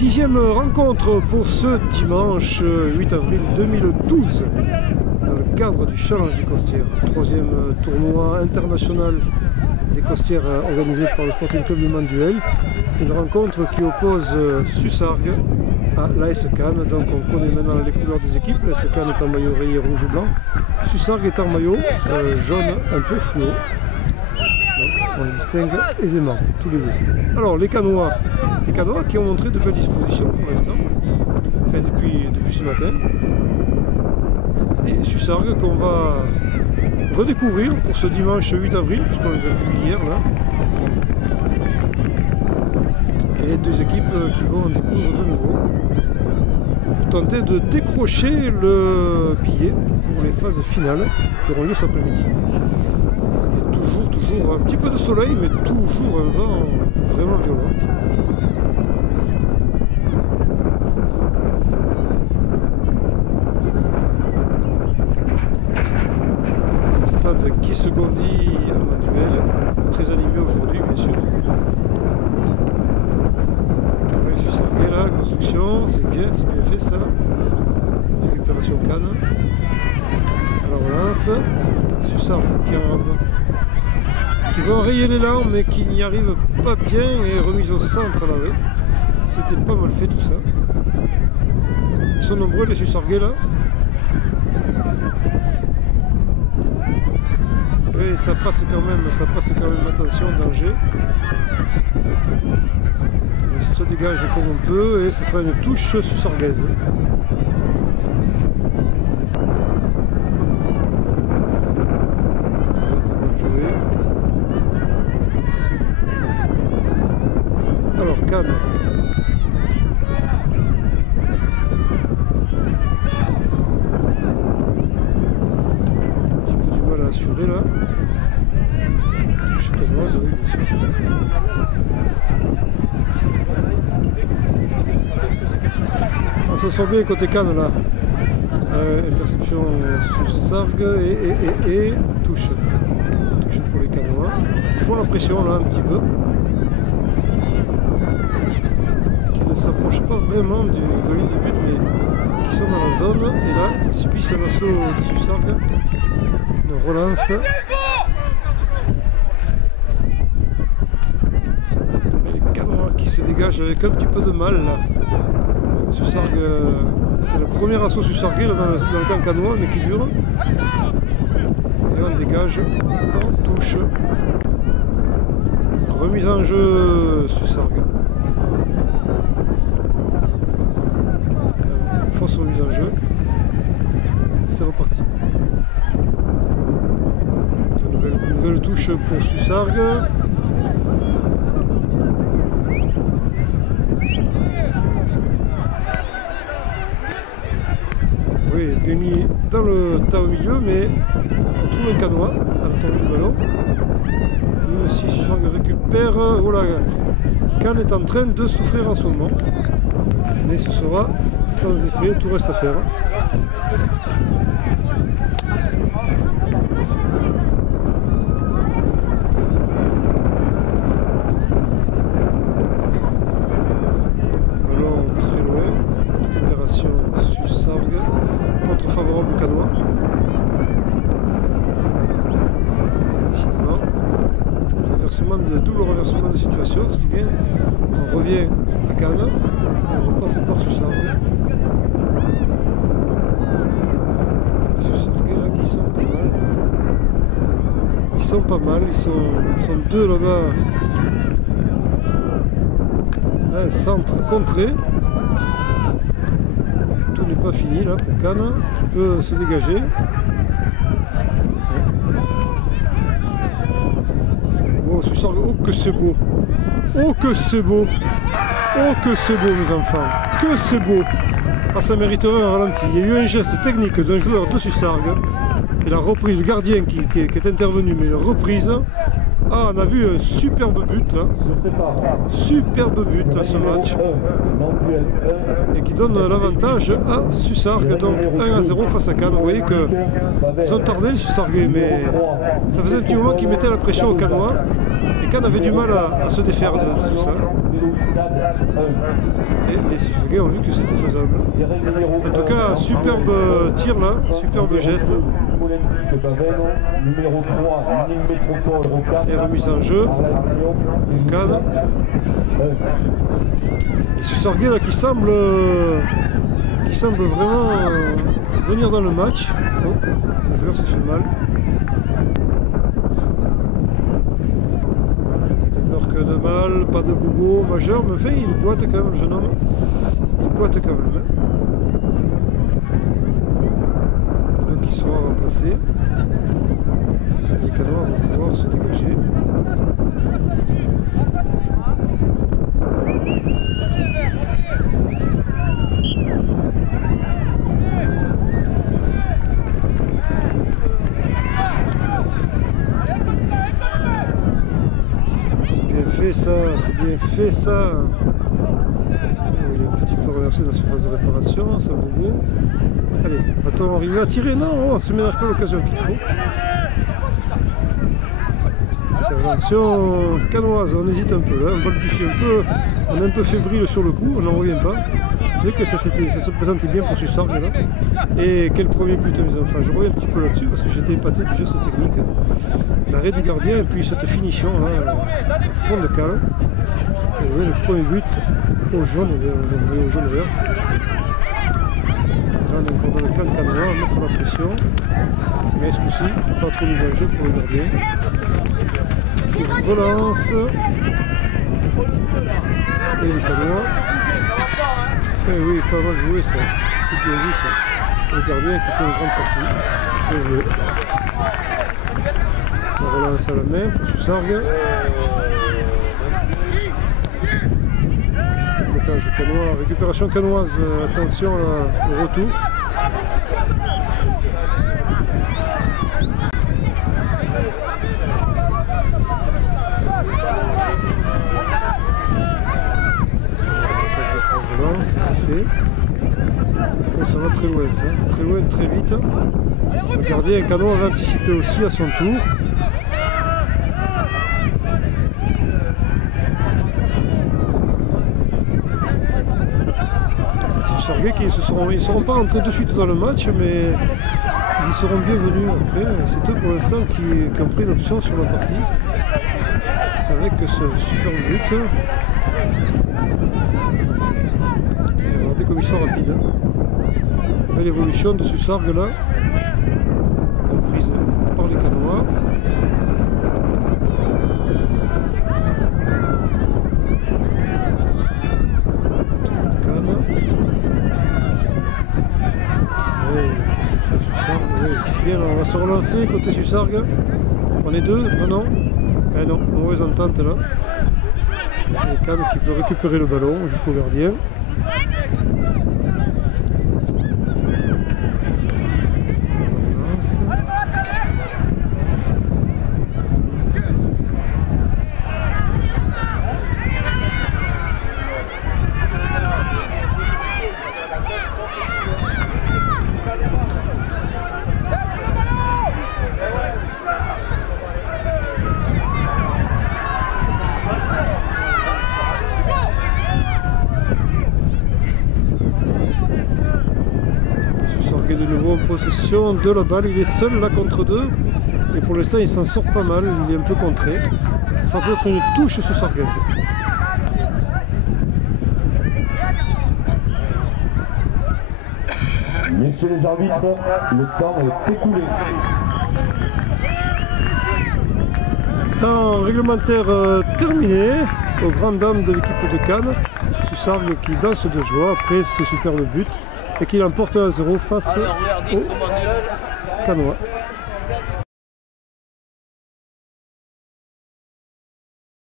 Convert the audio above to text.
10e rencontre pour ce dimanche 8 avril 2012 dans le cadre du Challenge des Costières, 3e tournoi international des Costières organisé par le Sporting Club du Manduel. Une rencontre qui oppose Sussargues à l'AS Cannes. Donc on connaît maintenant les couleurs des équipes. L'AS Cannes est en maillot rayé rouge et blanc. Sussargues est en maillot jaune un peu fluo. Donc on les distingue aisément tous les deux. Alors les Cannois qui ont montré de belles dispositions pour l'instant, enfin depuis ce matin. Et Sussargues qu'on va redécouvrir pour ce dimanche 8 avril, puisqu'on les a vus hier là. Et deux équipes qui vont en découvrir de nouveau pour tenter de décrocher le billet pour les phases finales qui auront lieu cet après-midi. Et toujours un petit peu de soleil, mais toujours un vent vraiment violent. Stade qui se gondit à Manduel, très animé aujourd'hui bien sûr. Sussargues là, construction, c'est bien fait ça. Récupération Cannes. À la relance. Sussargues qui va enrayer l'élan mais qui n'y arrive pas bien et remise au centre à l'arrêt. C'était pas mal fait tout ça. Ils sont nombreux les Sussargues là. Et ça passe quand même, attention, danger. On se dégage comme on peut et ce sera une touche sussarguaise. Alors Cannes. Un petit peu du mal à assurer là. Touche cannoise, oui bien sûr. On s'en sort bien côté Cannes là. Interception Sussargues et touche. Touche pour les Cannois. Ils font la pression là un petit peu. Qui ne s'approchent pas vraiment de ligne de but mais qui sont dans la zone. Et là ils subissent un assaut de Sussargues. Une relance. Et les Cannois qui se dégagent avec un petit peu de mal là. Sussargues, c'est le premier assaut Sussargues dans le camp cannois, mais qui dure. Et on dégage, on touche. Remise en jeu Sussargues. Fausse remise en jeu. C'est reparti. Une nouvelle touche pour Sussargues. Oui, bien mis dans le tas au milieu, mais on trouve un Cannois à la tombée du ballon. Même si Sussargues récupère, voilà, Cannes est en train de souffrir en ce moment. Mais ce sera sans effet, tout reste à faire. Ballon très loin, récupération Sussargues. Favorable au Cannois. Décidément, double renversement de situation, ce qui vient, on revient à Cannes, on repasse par Sussargues. Les Sussargues là qui sont pas mal. Ils sont pas mal, ils sont deux là-bas. Centre contré. N'est pas fini là pour Cannes qui peut se dégager. Oh, Sussargues, oh que c'est beau, oh que c'est beau, oh que c'est beau mes enfants, que c'est beau. Ah, ça mériterait un ralenti. Il y a eu un geste technique d'un joueur de Sussargues et la reprise, le gardien qui est intervenu, mais la reprise. Ah, on a vu un superbe but là, superbe but à ce match, et qui donne l'avantage à Sussargues, donc 1-0 face à Cannes. Vous voyez qu'ils ont tardé les Sussargues, mais ça faisait un petit moment qu'ils mettaient la pression aux Cannois, et Cannes avait du mal à se défaire de tout ça. Et les Susarguais ont vu que c'était faisable. En tout cas, superbe tir là, superbe geste. Et remise en jeu pour Cannes. Et Susarguais là qui semble vraiment venir dans le match. Oh, le joueur s'est fait mal. Que de mal, pas de bobo majeur, mais enfin il boite quand même, le jeune homme. Il boite quand même. Hein. Donc il sera remplacé. Les Canois vont pouvoir se dégager. C'est bien fait ça. Il est un petit peu reversé dans la surface de réparation, ça bobo. Allez, va-t-on arriver à tirer? Non, on ne se ménage pas l'occasion qu'il faut. Intervention canoise, on hésite un peu là, on balbutie un peu, on est un peu fébrile sur le coup, on n'en revient pas. C'est vrai que ça se présentait bien pour Susargues là. Et quel premier but mes enfants, je reviens un petit peu là-dessus parce que j'étais épaté du geste technique. L'arrêt du gardien et puis cette finition là, à fond de cale. Et oui, le premier but au jaune vert. Là on est encore dans le camp canois, à mettre la pression. Mais ce coup-ci, pas trop de danger pour le gardien. Il relance. Et les Canois. Eh oui, pas mal joué ça. C'est bien vu ça. Le gardien qui fait une grande sortie. Bien joué. On relance à la main pour Susargues. Blocage canois, récupération canoise. Attention là, au retour. C'est fait. Oh, ça va très loin ça, très loin, très vite. Le gardien Canon avait anticipé aussi à son tour. Susargues qui ils seront pas rentrés de suite dans le match, mais ils seront bienvenus après. C'est eux pour l'instant qui ont pris une option sur la partie avec ce super but. Comme ils sont rapides. Belle évolution de Susargues là. Prise par les Canois. C'est bien, on va se relancer côté Susargues. On est deux? Non, non. Eh non, mauvaise entente là. Et Cannes qui peut récupérer le ballon jusqu'au gardien. De nouveau en possession de la balle, il est seul là contre deux et pour l'instant il s'en sort pas mal, il est un peu contré. Ça peut être une touche Susargues. Messieurs les arbitres, le temps est écoulé. Temps réglementaire terminé aux grandes dames de l'équipe de Cannes. Susargues qui danse de joie après ce superbe but et qui l'emporte 1-0 face aux Canois.